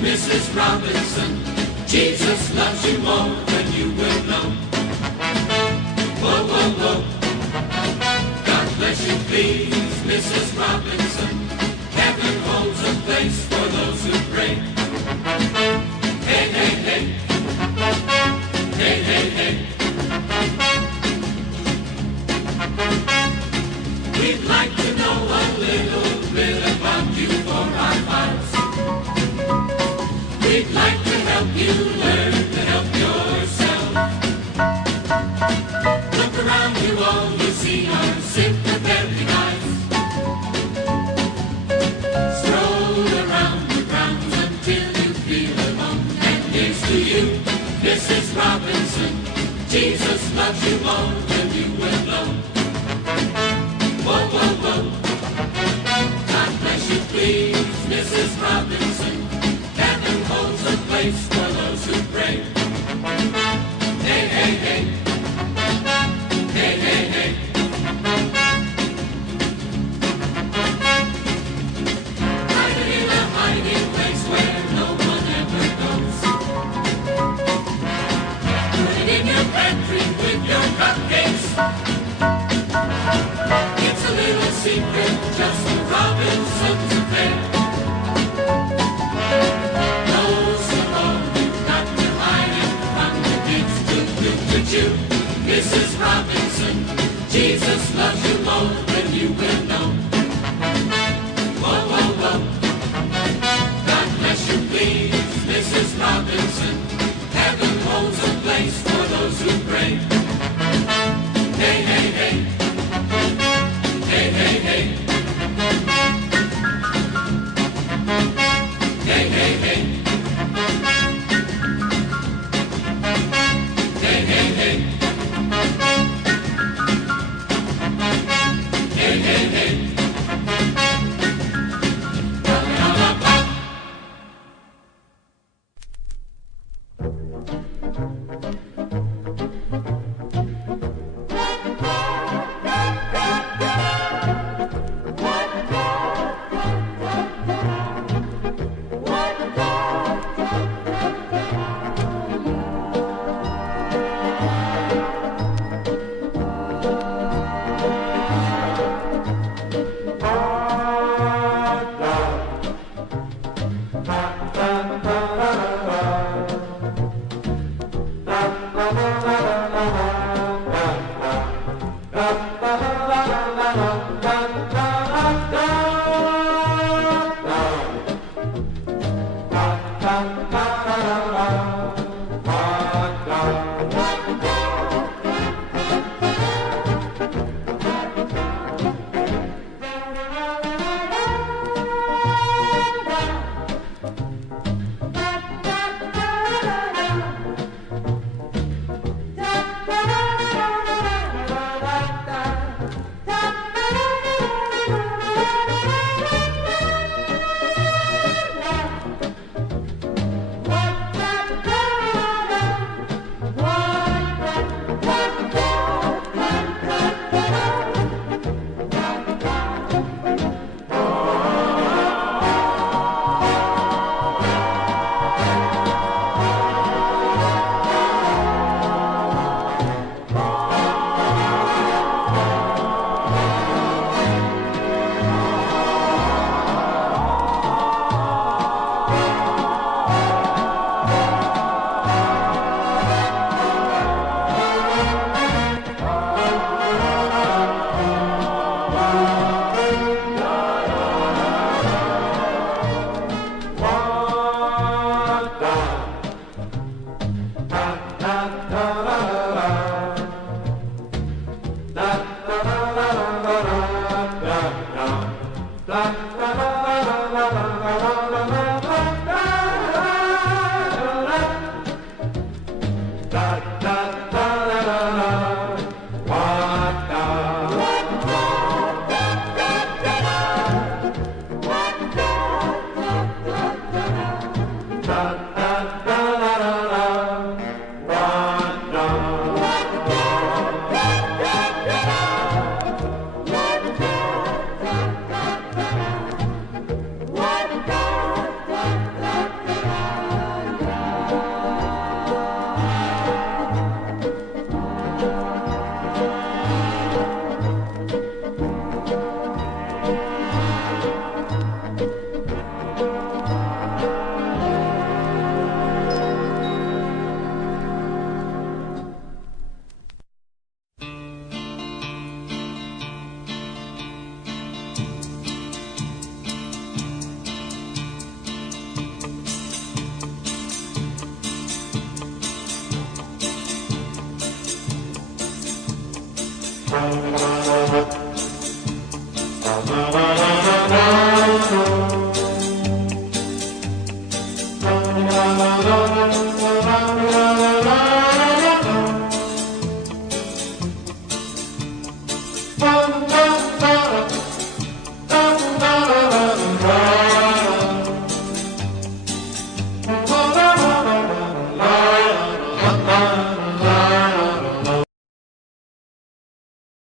Mrs. Robinson. Jesus loves you more than you will know. Whoa, whoa, whoa. God bless you, please, Mrs. Robinson. Heaven holds a place for those who pray. Hey, hey, hey. Hey, hey, hey. We'd like to know a little bit about you for our files. We'd like to help you learn to help yourself. Look around you, all you see are sympathetic eyes. Stroll around the grounds until you feel alone. And here's to you, Mrs. Robinson. Jesus loves you more than you will know. Whoa, whoa, whoa. God bless you, please, Mrs. Robinson. Heaven holds a place for those who pray. Hey, hey, hey. Hey, hey, hey. Hiding in a hiding place where no one ever goes. Put it in your pantry with your cupcakes. It's a little secret, just a Robinson's affair. Most of all, you've got to hide it from the kids. Do, Mrs. Robinson, Jesus loves you more than you will know. Whoa, whoa, whoa. God bless you, please, Mrs. Robinson. Heaven holds a place for those who pray. Hey, hey, hey. Hey, hey, hey. Hey, hey, hey. Hey, hey, hey. Hey, hey, hey. Robinson.